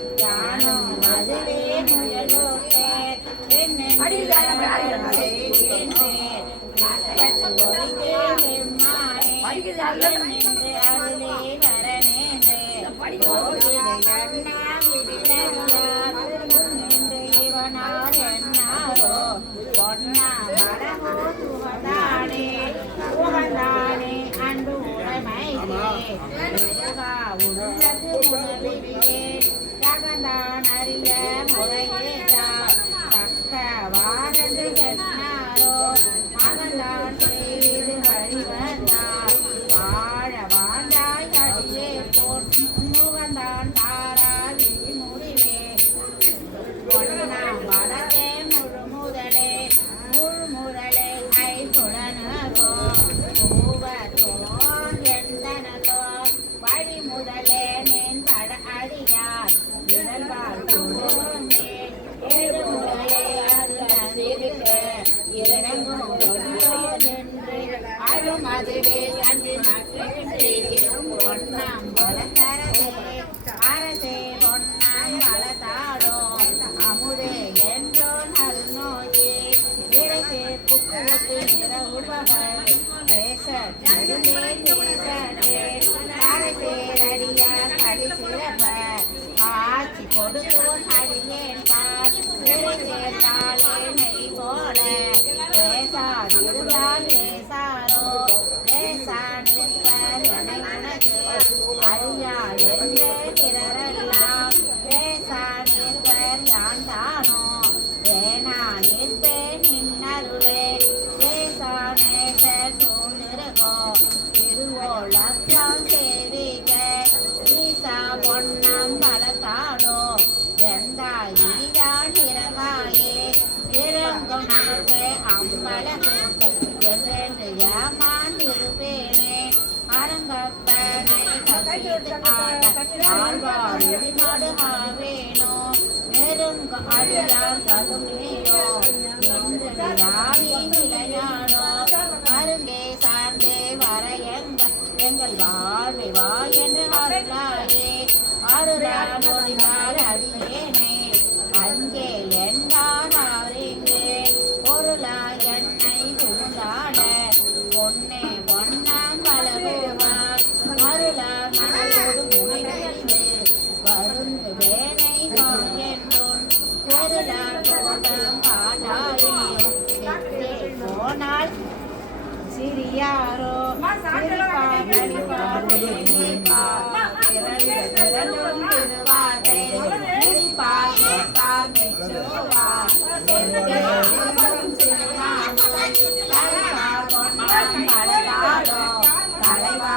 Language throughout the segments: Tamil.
முடியா முதலே என்றது உள்ளது முனவியே ஜகந்தான் அறிய முறையேதார் தக்க வாரது என்னாரோ அதுவே புக்குவத்து நிற உருவகள் நெடுமே பேசே அரசே அடியார் கடி சிறப்ப காட்சி கொடுத்தோன் அடியேன் நெய் போல பேசாதிருந்தால் பேசாரோ பேசா நிற்பர் என அறியா என்றே பிறரெல்லாம் பேசா நிற்பர் யான் தானோ வேணா அம்பல கூட்டம் என்றென்று அரங்கப்பனை கட்டிட்டு ஆழ்வார் உரிமாடு ஆவேனோ நெருங்க அடியார் கருமேயோ என்று அருங்கே சார்ந்தே வர எங்கள் வாழ்வை வா என்று அருளாயே அருளான பலதாடோ தலைவா.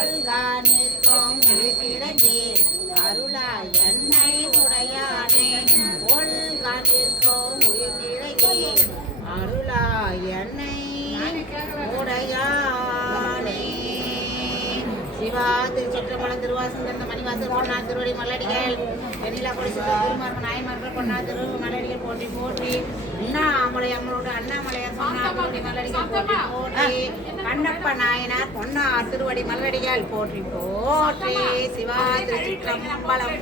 கொள்கா நிற்கும் விழித்திறங்கி அருளாய் என்னை உடையானே. கொள்காட்டிற்கும் உயிர்த்திறங்கி அருளாய் என்னை உடையானே. சிவா திருச்சிற்றம்பலம் திருவாசந்தந்த மணிவாசர் பொன்னார் திருவடி மலடிகள் வெண்ணிலா கொடி சுத்த திருமார்பன் நாயமார்கள் பொன்னார் திரு மலடிகள் போற்றி போற்றி. அண்ணாமலை அம்மனோட அண்ணாமலையார் சொன்னார் திருவடி மல்லடிகள் போற்றி போற்றி கண்ணப்ப நாயனார் பொன்னார் திருவடி மல்லடிகள் போற்றி போற்றி சிவா திருச்சிற்றம்பலம்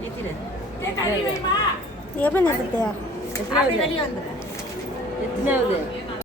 நித்திரு எப்போ நிறுத்தியா அப்படி வெளியே வந்துடு எத்தனாவது